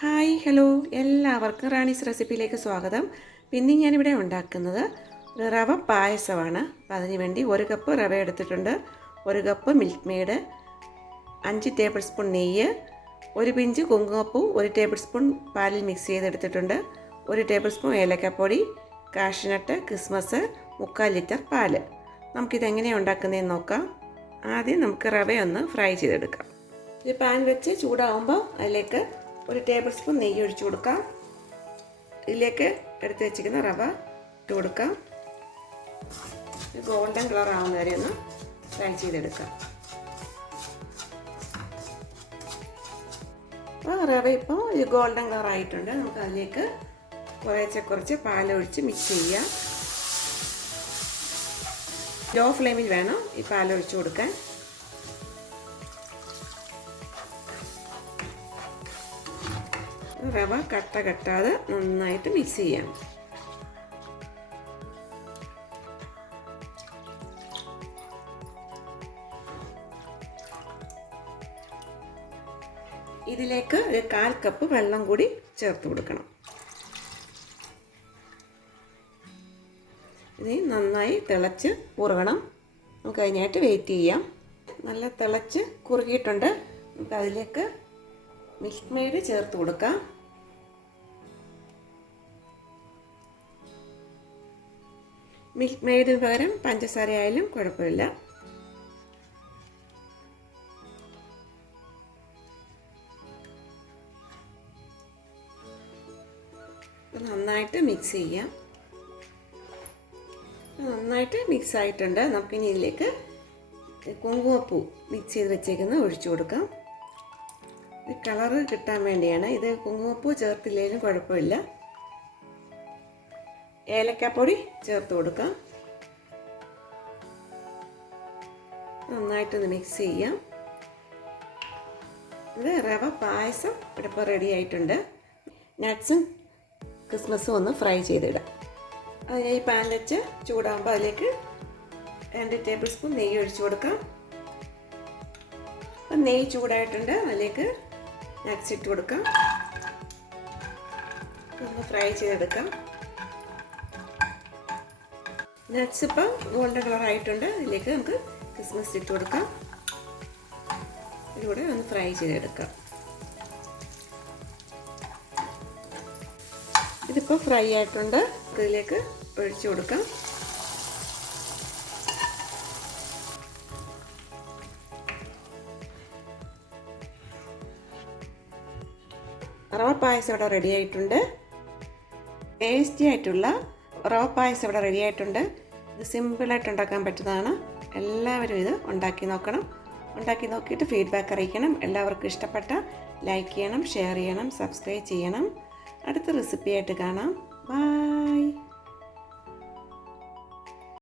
Hi hello എല്ലാവർക്കും റാണീസ് റെസിപ്പിയിലേക്ക് സ്വാഗതം. പിന്നെ ഞാനിവിടെ ഉണ്ടാക്കുന്നത് ഒരു റവ പായസമാണ്. അപ്പം അതിന് വേണ്ടി 1 കപ്പ് റവ എടുത്തിട്ടുണ്ട്, 1 cup milkmaid, 5 tablespoon നെയ്യ്, 1 പിഞ്ച് കുങ്കുമപ്പൂ 1 ടേബിൾ സ്പൂൺ പാലിൽ മിക്സ് ചെയ്തെടുത്തിട്ടുണ്ട്, 1 ടേബിൾ സ്പൂൺ ഏലക്കപ്പൊടി, കാഷ്നട്ട്, കിസ്മസ്, 3/4 ലിറ്റർ പാല്. നമുക്കിതെങ്ങനെയാണ് ഉണ്ടാക്കുന്നതെന്ന് നോക്കാം. ആദ്യം നമുക്ക് റവയൊന്ന് ഫ്രൈ ചെയ്തെടുക്കാം. ഒരു പാൻ വെച്ച് ചൂടാകുമ്പോൾ അതിലേക്ക് 1 ടേബിൾ സ്പൂൺ നെയ്യ് ഒഴിച്ചു കൊടുക്കാം. ഇതിലേക്ക് എടുത്ത് വെച്ചിരിക്കുന്ന റവ ഇട്ട് കൊടുക്കാം. ഗോൾഡൻ കളർ ആവുന്ന വരെ ഒന്ന് ഫ്രൈ ചെയ്തെടുക്കാം. അപ്പോൾ റവ ഇപ്പോൾ ഗോൾഡൻ കളർ ആയിട്ടുണ്ട്. നമുക്ക് അതിലേക്ക് കുറച്ച് പാലൊഴിച്ച് മിക്സ് ചെയ്യാം. ലോ ഫ്ലെയിമിൽ വേണം ഈ പാലൊഴിച്ച് കൊടുക്കാൻ. റവ കട്ടാതെ നന്നായിട്ട് മിക്സ് ചെയ്യാം. ഇതിലേക്ക് 1/4 കപ്പ് വെള്ളം കൂടി ചേർത്ത് കൊടുക്കണം. ഇനി നന്നായി തിളച്ച് കുറുകണം. നമുക്ക് അതിനായിട്ട് വെയിറ്റ് ചെയ്യാം. നല്ല തിളച്ച് കുറുകിയിട്ടുണ്ട്. നമുക്ക് അതിലേക്ക് മിൽക്ക് മെയ്ഡ് ചേർത്ത് കൊടുക്കാം. മിൽക്ക് മെയ്ഡിന് പകരം പഞ്ചസാര ആയാലും കുഴപ്പമില്ല. നന്നായിട്ട് മിക്സ് ചെയ്യാം. നന്നായിട്ട് മിക്സ് ആയിട്ടുണ്ട്. നമുക്കിനി ഇതിലേക്ക് കുങ്കുമപ്പൂ മിക്സ് ചെയ്ത് വെച്ചേക്കുന്നത് ഒഴിച്ചു കൊടുക്കാം. കളറ് കിട്ടാൻ വേണ്ടിയാണ്. ഇത് കുങ്കുമപ്പൂ ചേർത്തില്ലെങ്കിലും കുഴപ്പമില്ല. ഏലക്കപ്പൊടി ചേർത്ത് കൊടുക്കാം. നന്നായിട്ടൊന്ന് മിക്സ് ചെയ്യാം. ഇത് റവ പായസം ഇവിടെ ഇപ്പോൾ റെഡി ആയിട്ടുണ്ട്. നട്ട്സും കിസ്മസും ഒന്ന് ഫ്രൈ ചെയ്തിടാം. അതിന് ഈ പാൻ വെച്ച് ചൂടാകുമ്പോൾ അതിലേക്ക് 2 ടേബിൾ സ്പൂൺ നെയ്യ് ഒഴിച്ചു കൊടുക്കാം. അപ്പം നെയ്യ് ചൂടായിട്ടുണ്ട്. അതിലേക്ക് നട്ട്സ് ഇട്ട് കൊടുക്കാം. ഒന്ന് ഫ്രൈ ചെയ്തെടുക്കാം. നട്ട്സ് ഇപ്പം ഗോൾഡൻ കളർ ആയിട്ടുണ്ട്. അതിലേക്ക് നമുക്ക് കിസ്മസ് ഇട്ട് കൊടുക്കാം. ഇതിലൂടെ ഒന്ന് ഫ്രൈ ചെയ്തെടുക്കാം. ഇതിപ്പോൾ ഫ്രൈ ആയിട്ടുണ്ട്. ഇതിലേക്ക് ഒഴിച്ചു കൊടുക്കാം. റവ പായസം ഇവിടെ റെഡി ആയിട്ടുണ്ട്. ടേസ്റ്റി ആയിട്ടുള്ള റവ പായസം ഇവിടെ റെഡി ആയിട്ടുണ്ട്. ഇത് സിമ്പിളായിട്ട് ഉണ്ടാക്കാൻ പറ്റുന്നതാണ്. എല്ലാവരും ഇത് ഉണ്ടാക്കി നോക്കണം. ഉണ്ടാക്കി നോക്കിയിട്ട് ഫീഡ്ബാക്ക് അറിയിക്കണം. എല്ലാവർക്കും ഇഷ്ടപ്പെട്ട ലൈക്ക് ചെയ്യണം, ഷെയർ ചെയ്യണം, സബ്സ്ക്രൈബ് ചെയ്യണം. അടുത്ത റെസിപ്പിയായിട്ട് കാണാം. ബൈ.